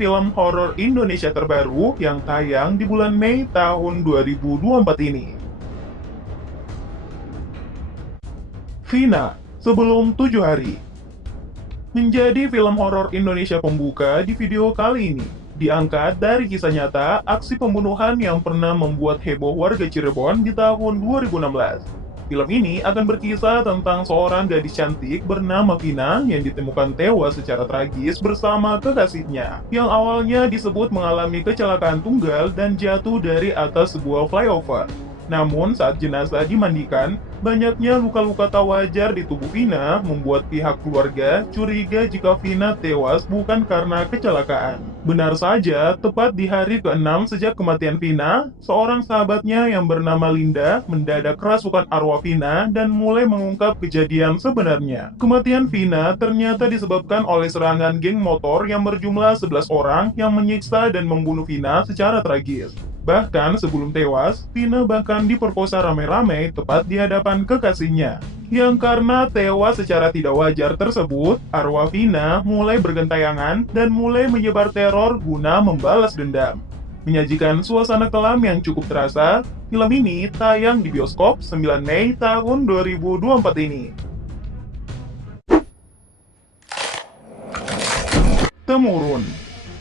film horor Indonesia terbaru yang tayang di bulan Mei tahun 2024 ini. Vina, Sebelum 7 Hari menjadi film horor Indonesia pembuka di video kali ini. Diangkat dari kisah nyata aksi pembunuhan yang pernah membuat heboh warga Cirebon di tahun 2016. Film ini akan berkisah tentang seorang gadis cantik bernama Vina yang ditemukan tewas secara tragis bersama kekasihnya, yang awalnya disebut mengalami kecelakaan tunggal dan jatuh dari atas sebuah flyover. Namun saat jenazah dimandikan, banyaknya luka-luka tak wajar di tubuh Vina membuat pihak keluarga curiga jika Vina tewas bukan karena kecelakaan. Benar saja, tepat di hari ke-6 sejak kematian Vina, seorang sahabatnya yang bernama Linda mendadak kerasukan arwah Vina dan mulai mengungkap kejadian sebenarnya. Kematian Vina ternyata disebabkan oleh serangan geng motor yang berjumlah 11 orang yang menyiksa dan membunuh Vina secara tragis. Bahkan sebelum tewas, Vina bahkan diperkosa rame-rame tepat di hadapan kekasihnya. Yang karena tewas secara tidak wajar tersebut, arwah Vina mulai bergentayangan dan mulai menyebar teror guna membalas dendam. Menyajikan suasana kelam yang cukup terasa, film ini tayang di bioskop 9 Mei tahun 2024 ini. Temurun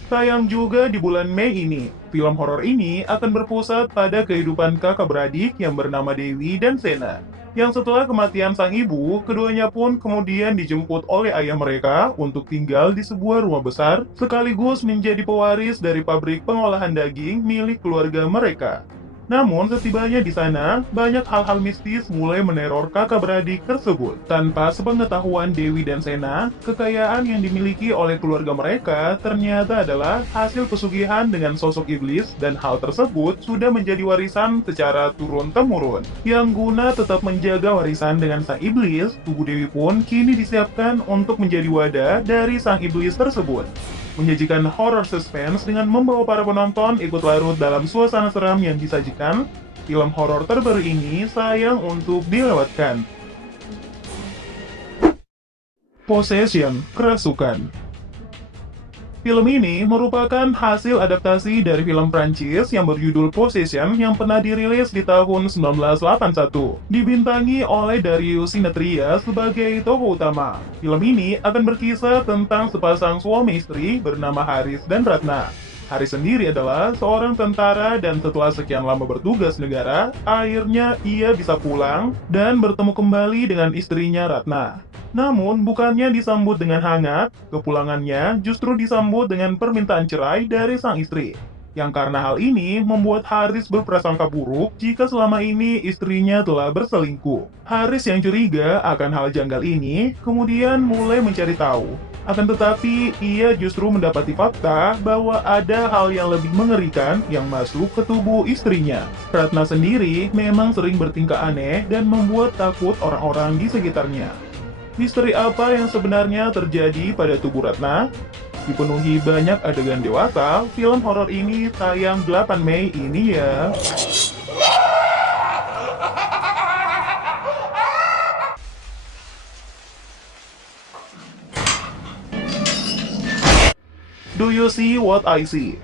tayang juga di bulan Mei ini. Film horor ini akan berpusat pada kehidupan kakak beradik yang bernama Dewi dan Sena. Yang setelah kematian sang ibu, keduanya pun kemudian dijemput oleh ayah mereka untuk tinggal di sebuah rumah besar, sekaligus menjadi pewaris dari pabrik pengolahan daging milik keluarga mereka. Namun, setibanya di sana, banyak hal-hal mistis mulai meneror kakak beradik tersebut. Tanpa sepengetahuan Dewi dan Sena, kekayaan yang dimiliki oleh keluarga mereka ternyata adalah hasil pesugihan dengan sosok iblis, dan hal tersebut sudah menjadi warisan secara turun-temurun. Yang guna tetap menjaga warisan dengan sang iblis, tubuh Dewi pun kini disiapkan untuk menjadi wadah dari sang iblis tersebut. Menyajikan horror suspense dengan membawa para penonton ikut larut dalam suasana seram yang disajikan, film horor terbaru ini sayang untuk dilewatkan. Possession, Kerasukan. Film ini merupakan hasil adaptasi dari film Prancis yang berjudul Possession yang pernah dirilis di tahun 1981. Dibintangi oleh Darius Sinathrya sebagai tokoh utama. Film ini akan berkisah tentang sepasang suami istri bernama Haris dan Ratna. Haris sendiri adalah seorang tentara dan setelah sekian lama bertugas negara, akhirnya ia bisa pulang dan bertemu kembali dengan istrinya Ratna. Namun, bukannya disambut dengan hangat, kepulangannya justru disambut dengan permintaan cerai dari sang istri. Yang karena hal ini membuat Haris berprasangka buruk jika selama ini istrinya telah berselingkuh. Haris yang curiga akan hal janggal ini, kemudian mulai mencari tahu. Akan tetapi, ia justru mendapati fakta bahwa ada hal yang lebih mengerikan yang masuk ke tubuh istrinya. Ratna sendiri memang sering bertingkah aneh dan membuat takut orang-orang di sekitarnya. Misteri apa yang sebenarnya terjadi pada tubuh Ratna? Dipenuhi banyak adegan dewasa, film horor ini tayang 8 Mei ini ya. Do you see what I see?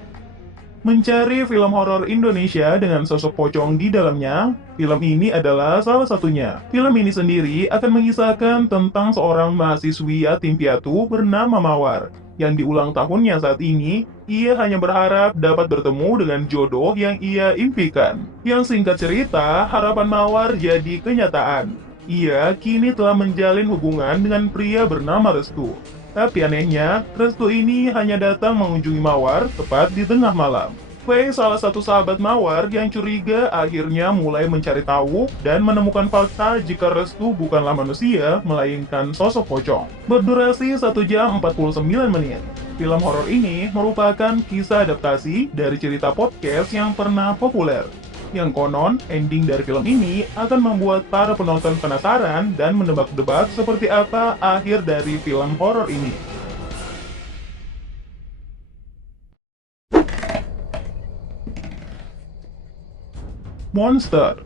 Mencari film horor Indonesia dengan sosok pocong di dalamnya, film ini adalah salah satunya. Film ini sendiri akan mengisahkan tentang seorang mahasiswi yatim piatu bernama Mawar. Yang diulang tahunnya saat ini, ia hanya berharap dapat bertemu dengan jodoh yang ia impikan. Yang singkat cerita, harapan Mawar jadi kenyataan. Ia kini telah menjalin hubungan dengan pria bernama Restu. Tapi anehnya, Restu ini hanya datang mengunjungi Mawar tepat di tengah malam. Wei, salah satu sahabat Mawar yang curiga akhirnya mulai mencari tahu dan menemukan fakta jika Restu bukanlah manusia, melainkan sosok pocong. Berdurasi 1 jam 49 menit. Film horor ini merupakan kisah adaptasi dari cerita podcast yang pernah populer. Yang konon, ending dari film ini akan membuat para penonton penasaran dan menebak-nebak seperti apa akhir dari film horor ini. Monster.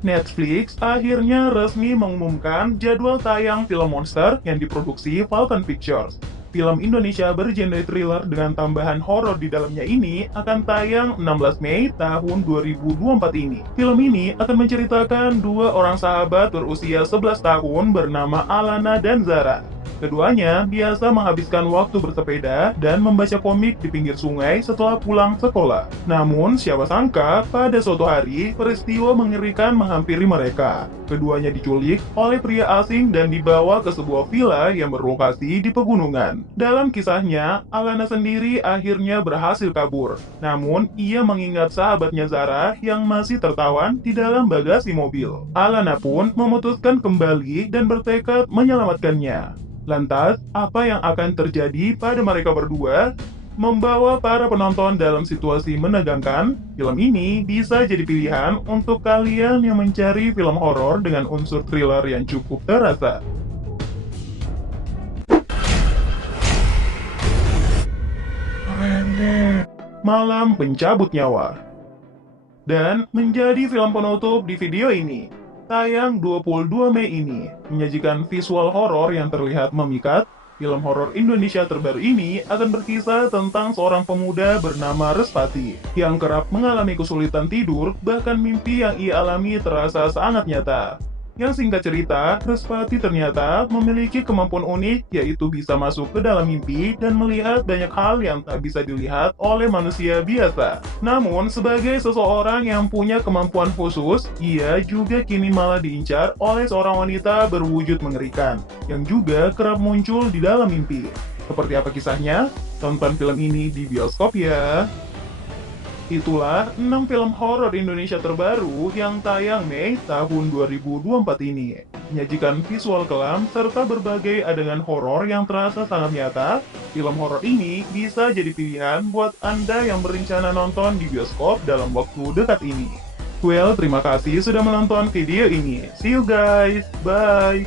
Netflix akhirnya resmi mengumumkan jadwal tayang film Monster yang diproduksi Falcon Pictures. Film Indonesia bergenre thriller dengan tambahan horor di dalamnya ini akan tayang 16 Mei tahun 2024 ini. Film ini akan menceritakan dua orang sahabat berusia 11 tahun bernama Alana dan Zara. Keduanya biasa menghabiskan waktu bersepeda dan membaca komik di pinggir sungai setelah pulang sekolah. Namun, siapa sangka pada suatu hari peristiwa mengerikan menghampiri mereka. Keduanya diculik oleh pria asing dan dibawa ke sebuah villa yang berlokasi di pegunungan. Dalam kisahnya, Alana sendiri akhirnya berhasil kabur. Namun, ia mengingat sahabatnya Zara yang masih tertawan di dalam bagasi mobil. Alana pun memutuskan kembali dan bertekad menyelamatkannya. Lantas, apa yang akan terjadi pada mereka berdua? Membawa para penonton dalam situasi menegangkan, film ini bisa jadi pilihan untuk kalian yang mencari film horor dengan unsur thriller yang cukup terasa. Malam Pencabut Nyawa. Dan menjadi film penutup di video ini. Tayang 22 Mei ini, menyajikan visual horor yang terlihat memikat. Film horor Indonesia terbaru ini akan berkisah tentang seorang pemuda bernama Respati yang kerap mengalami kesulitan tidur, bahkan mimpi yang ia alami terasa sangat nyata. Yang singkat cerita, Respati ternyata memiliki kemampuan unik, yaitu bisa masuk ke dalam mimpi dan melihat banyak hal yang tak bisa dilihat oleh manusia biasa. Namun, sebagai seseorang yang punya kemampuan khusus, ia juga kini malah diincar oleh seorang wanita berwujud mengerikan, yang juga kerap muncul di dalam mimpi. Seperti apa kisahnya? Tonton film ini di bioskop ya! Itulah 6 film horor Indonesia terbaru yang tayang Mei tahun 2024 ini. Menyajikan visual kelam serta berbagai adegan horor yang terasa sangat nyata, film horor ini bisa jadi pilihan buat Anda yang berencana nonton di bioskop dalam waktu dekat ini. Well, terima kasih sudah menonton video ini. See you guys, bye!